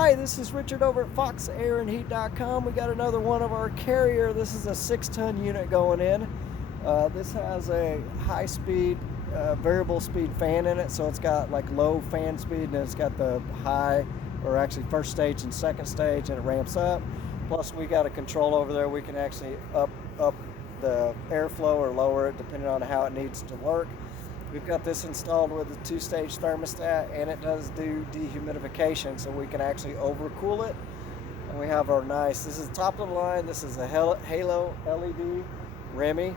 Hi, this is Richard over at foxairandheat.com. We got another one of our Carrier. This is a 6-ton unit going in. This has a high-speed, variable speed fan in it, so it's got like low fan speed, and it's got the high, or actually first stage and second stage, and it ramps up. Plus, we got a control over there. We can actually up the airflow or lower it depending on how it needs to work. We've got this installed with a 2-stage thermostat, and it does do dehumidification, so we can actually overcool it. And we have our nice, this is top of the line, this is a Halo LED Reme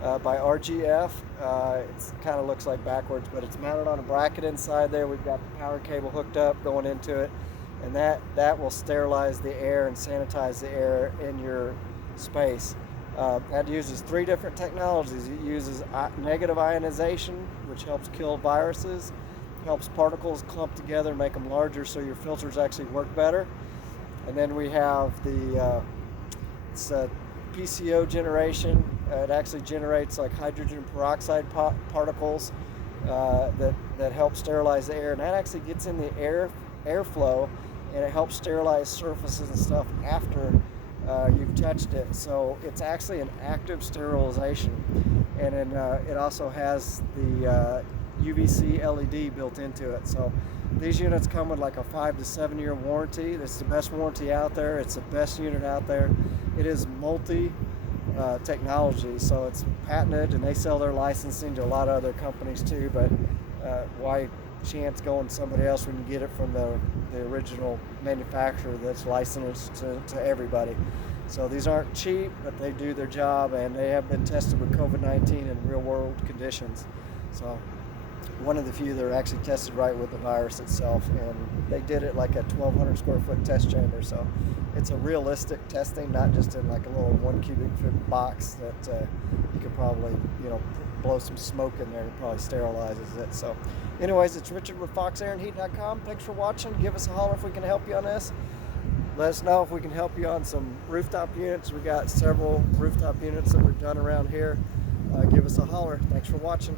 by RGF. It kind of looks like backwards, but it's mounted on a bracket inside there. We've got the power cable hooked up going into it, and that will sterilize the air and sanitize the air in your space. That uses 3 different technologies. It uses negative ionization, which helps kill viruses, helps particles clump together, make them larger so your filters actually work better. And then we have it's a PCO generation. It actually generates like hydrogen peroxide particles that help sterilize the air, and that actually gets in the airflow, and it helps sterilize surfaces and stuff after you've touched it. So it's actually an active sterilization, and then it also has the UVC LED built into it. So these units come with like a 5 to 7 year warranty. It's the best warranty out there. It's the best unit out there. It is multi technology, so it's patented, and they sell their licensing to a lot of other companies too, but why chance going to somebody else when you get it from the original manufacturer that's licensed to everybody? So these aren't cheap, but they do their job, and they have been tested with COVID-19 in real world conditions. So one of the few that are actually tested right with the virus itself, and they did it like a 1,200 square foot test chamber. So it's a realistic testing, not just in like a little 1 cubic foot box that you could probably, blow some smoke in there and probably sterilizes it. So anyways, it's Richard with foxairandheat.com. Thanks for watching. Give us a holler if we can help you on this. Let us know if we can help you on some rooftop units. We got several rooftop units that we've done around here. Give us a holler. Thanks for watching.